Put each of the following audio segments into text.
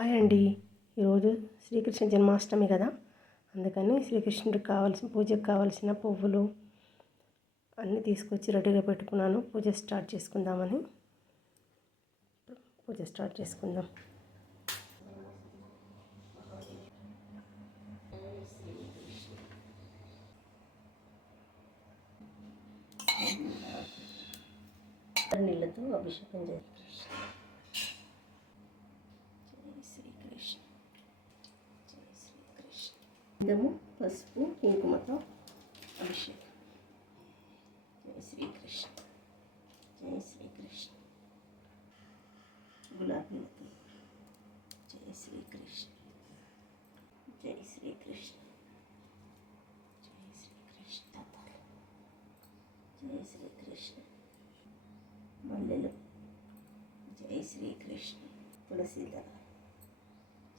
Hi అండి. ఈరోజు శ్రీకృష్ణ జన్మాష్టమి కదా. అందుకని శ్రీకృష్ణుడికి కావాల్సిన పూజకు కావాల్సిన పువ్వులు అన్నీ తీసుకొచ్చి రెడీగా పెట్టుకున్నాను. పూజ స్టార్ట్ చేసుకుందామని. పూజ స్టార్ట్ చేసుకుందాం. నీళ్ళతో అభిషేకం చేస్తాను జై శ్రీకృష్ణ జై శ్రీకృష్ణ గంధము పసుపు కుంకుమతో అభిషేకం. జై శ్రీకృష్ణ. జై శ్రీకృష్ణ. గులాబీలతో జై శ్రీకృష్ణ. జై శ్రీకృష్ణ. జై శ్రీకృష్ణ. జై శ్రీకృష్ణ. మల్లెలు. జై శ్రీకృష్ణ. తులసి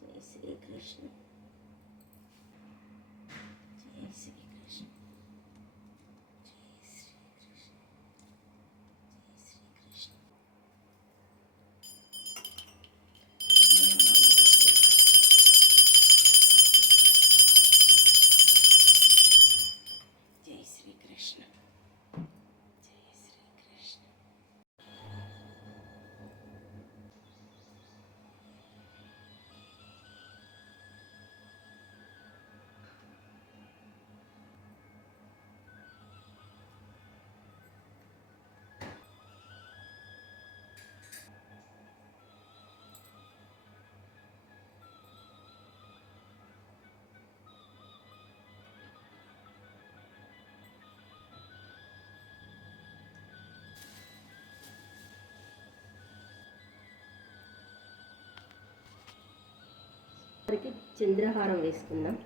జై శ్రీకృష్ణ. వారికి చంద్రహారం వేసుకుందాం.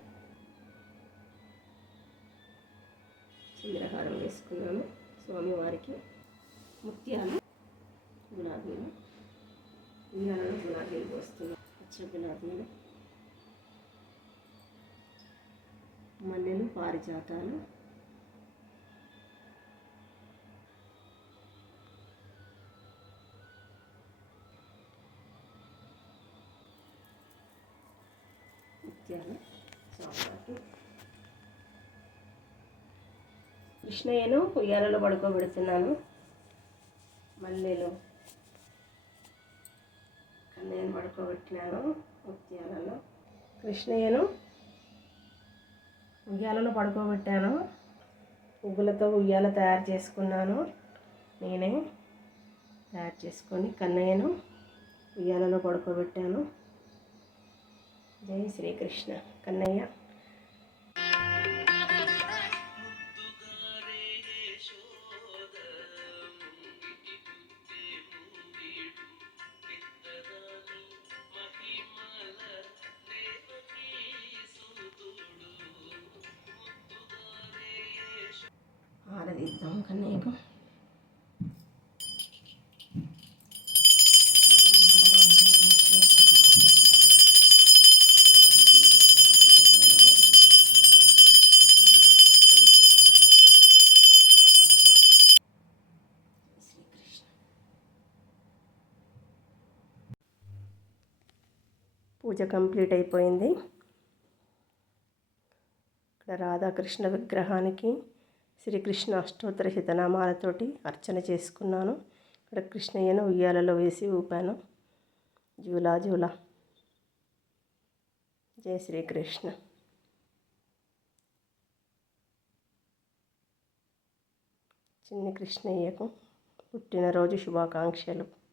చంద్రహారం వేసుకున్నాము. స్వామివారికి ముత్యాలు గులాబీలు ఉయ్యాలలో గులాబీలు పోస్తున్నాం. పచ్చ గులాబీలు మల్లెలు పారిజాతాలు ముత్యాలు స్వామివారికి కృష్ణయ్యను ఉయ్యాలలో పడుకోబెడుతున్నాను. మల్లెలు కన్నయ్యను పడుకోబెట్టినాను ముత్యాలలో. కృష్ణయ్యను ఉయ్యాలలో పడుకోబెట్టాను. పువ్వులతో ఉయ్యాల తయారు చేసుకున్నాను. నేనే తయారు చేసుకొని కన్నయ్యను ఉయ్యాలలో పడుకోబెట్టాను. జై శ్రీకృష్ణ కన్నయ్య. ఆరదిద్దాం కన్నయ్యకు. పూజ కంప్లీట్ అయిపోయింది. ఇక్కడ రాధాకృష్ణ విగ్రహానికి శ్రీకృష్ణ అష్టోత్తర హితనామాలతోటి అర్చన చేసుకున్నాను. ఇక్కడ కృష్ణయ్యను ఉయ్యాలలో వేసి ఊపాను. జూలా జూలా. జై శ్రీకృష్ణ. చిన్ని కృష్ణయ్యకు పుట్టినరోజు శుభాకాంక్షలు.